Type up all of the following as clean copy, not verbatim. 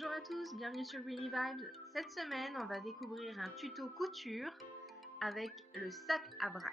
Bonjour à tous, bienvenue sur Greeny Vibes. Cette semaine, on va découvrir un tuto couture avec le sac à braque.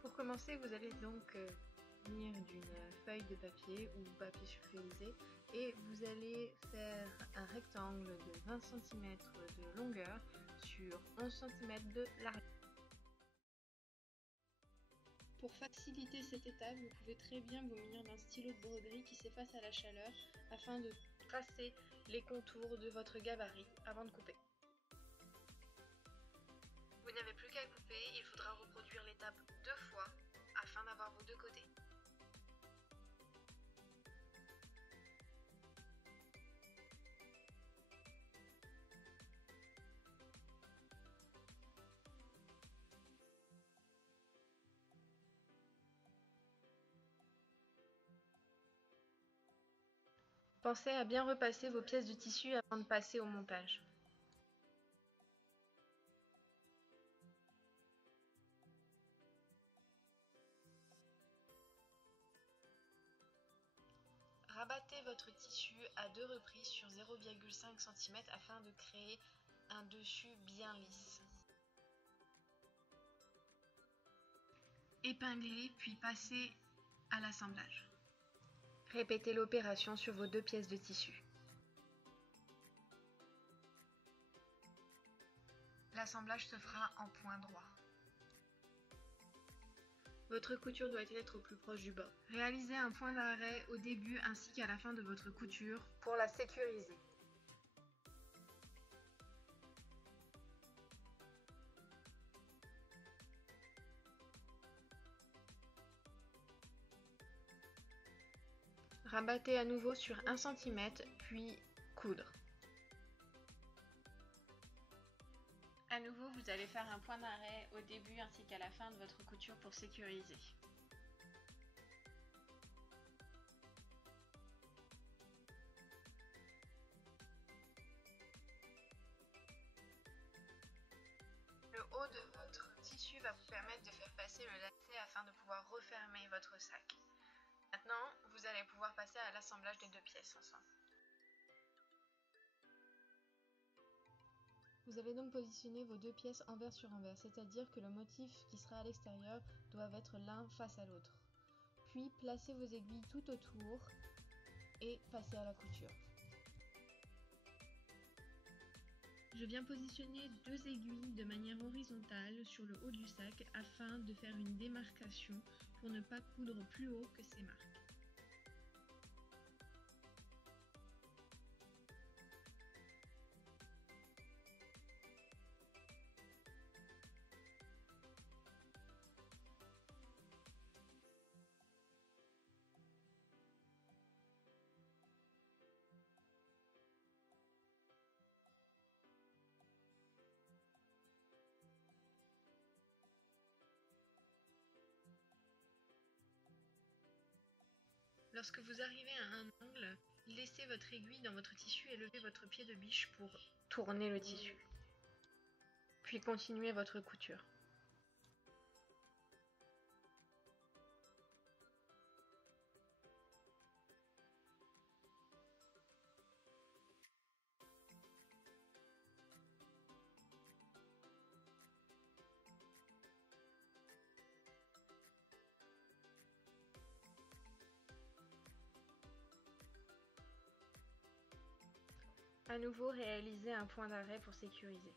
Pour commencer, vous allez donc munir d'une feuille de papier ou papier sulfurisé et vous allez faire un rectangle de 20 cm de longueur sur 11 cm de largeur. Pour faciliter cette étape, vous pouvez très bien vous munir d'un stylo de broderie qui s'efface à la chaleur afin de tracer les contours de votre gabarit avant de couper. Vous n'avez plus qu'à couper, il faudra reproduire l'étape 2 fois afin d'avoir vos deux côtés. Pensez à bien repasser vos pièces de tissu avant de passer au montage. Rabattez votre tissu à 2 reprises sur 0,5 cm afin de créer un dessus bien lisse. Épinglez puis passez à l'assemblage. Répétez l'opération sur vos 2 pièces de tissu. L'assemblage se fera en point droit. Votre couture doit être au plus proche du bas. Réalisez un point d'arrêt au début ainsi qu'à la fin de votre couture pour la sécuriser. Rabattez à nouveau sur 1 cm puis coudre. À nouveau, vous allez faire un point d'arrêt au début ainsi qu'à la fin de votre couture pour sécuriser. Le haut de votre tissu va vous permettre de faire passer le lacet afin de pouvoir refermer votre sac. Maintenant, vous allez pouvoir passer à l'assemblage des 2 pièces ensemble. Vous allez donc positionner vos 2 pièces envers sur envers, c'est-à-dire que le motif qui sera à l'extérieur doit être l'un face à l'autre. Puis placez vos aiguilles tout autour et passez à la couture. Je viens positionner 2 aiguilles de manière horizontale sur le haut du sac afin de faire une démarcation pour ne pas coudre plus haut que ces marques. Lorsque vous arrivez à un angle, laissez votre aiguille dans votre tissu et levez votre pied de biche pour tourner le tissu. Puis continuez votre couture. À nouveau, réalisez un point d'arrêt pour sécuriser.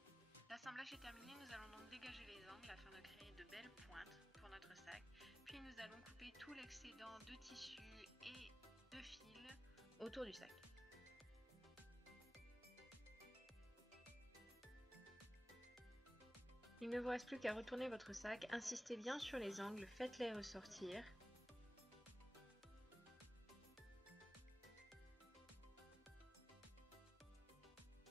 L'assemblage est terminé, nous allons donc dégager les angles afin de créer de belles pointes pour notre sac. Puis nous allons couper tout l'excédent de tissu et de fil autour du sac. Il ne vous reste plus qu'à retourner votre sac, insistez bien sur les angles, faites-les ressortir.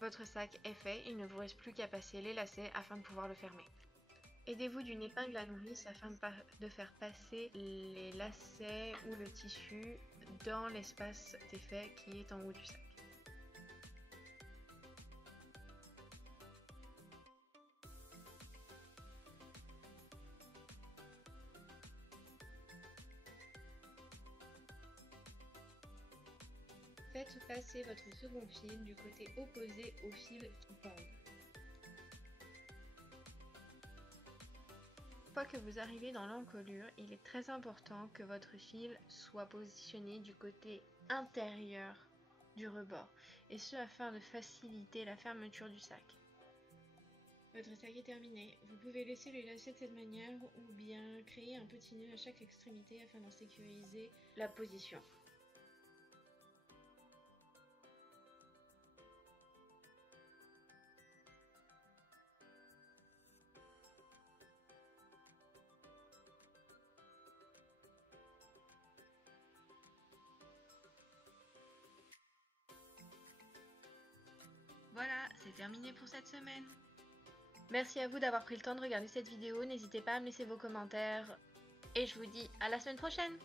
Votre sac est fait, il ne vous reste plus qu'à passer les lacets afin de pouvoir le fermer. Aidez-vous d'une épingle à nourrice afin de faire passer les lacets ou le tissu dans l'espace d'effet qui est en haut du sac. Faites passer votre second fil du côté opposé au fil qui pend. Une fois que vous arrivez dans l'encolure, il est très important que votre fil soit positionné du côté intérieur du rebord, et ce afin de faciliter la fermeture du sac. Votre sac est terminé. Vous pouvez laisser les lacets de cette manière ou bien créer un petit nœud à chaque extrémité afin d'en sécuriser la position. Voilà, c'est terminé pour cette semaine. Merci à vous d'avoir pris le temps de regarder cette vidéo, n'hésitez pas à me laisser vos commentaires et je vous dis à la semaine prochaine.